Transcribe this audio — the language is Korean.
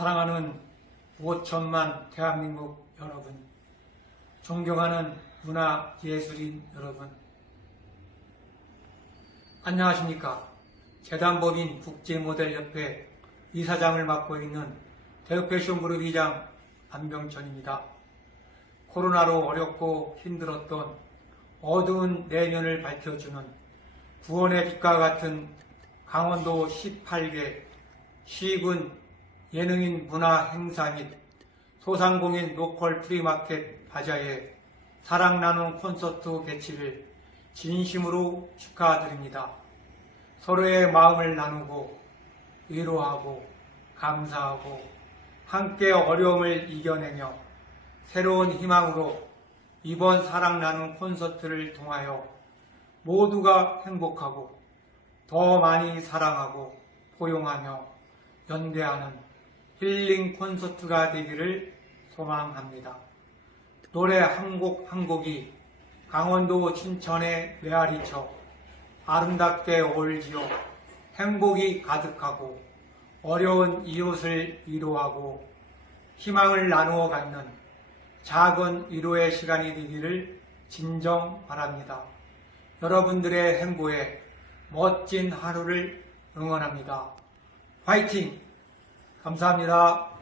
사랑하는 5천만 대한민국 여러분, 존경하는 문화 예술인 여러분, 안녕하십니까. 재단법인 국제모델협회 이사장을 맡고 있는 대우패션그룹 이장 안병천입니다. 코로나로 어렵고 힘들었던 어두운 내면을 밝혀주는 구원의 빛과 같은 강원도 18개 시군 예능인 문화 행사 및 소상공인 로컬 프리마켓 바자회 사랑 나눔 콘서트 개최를 진심으로 축하드립니다. 서로의 마음을 나누고 위로하고 감사하고 함께 어려움을 이겨내며 새로운 희망으로 이번 사랑 나눔 콘서트를 통하여 모두가 행복하고 더 많이 사랑하고 포용하며 연대하는 힐링 콘서트가 되기를 소망합니다. 노래 한 곡 한 곡이 강원도 춘천의 메아리쳐 아름답게 어울지어 행복이 가득하고 어려운 이웃을 위로하고 희망을 나누어 갖는 작은 위로의 시간이 되기를 진정 바랍니다. 여러분들의 행보에 멋진 하루를 응원합니다. 화이팅! 감사합니다.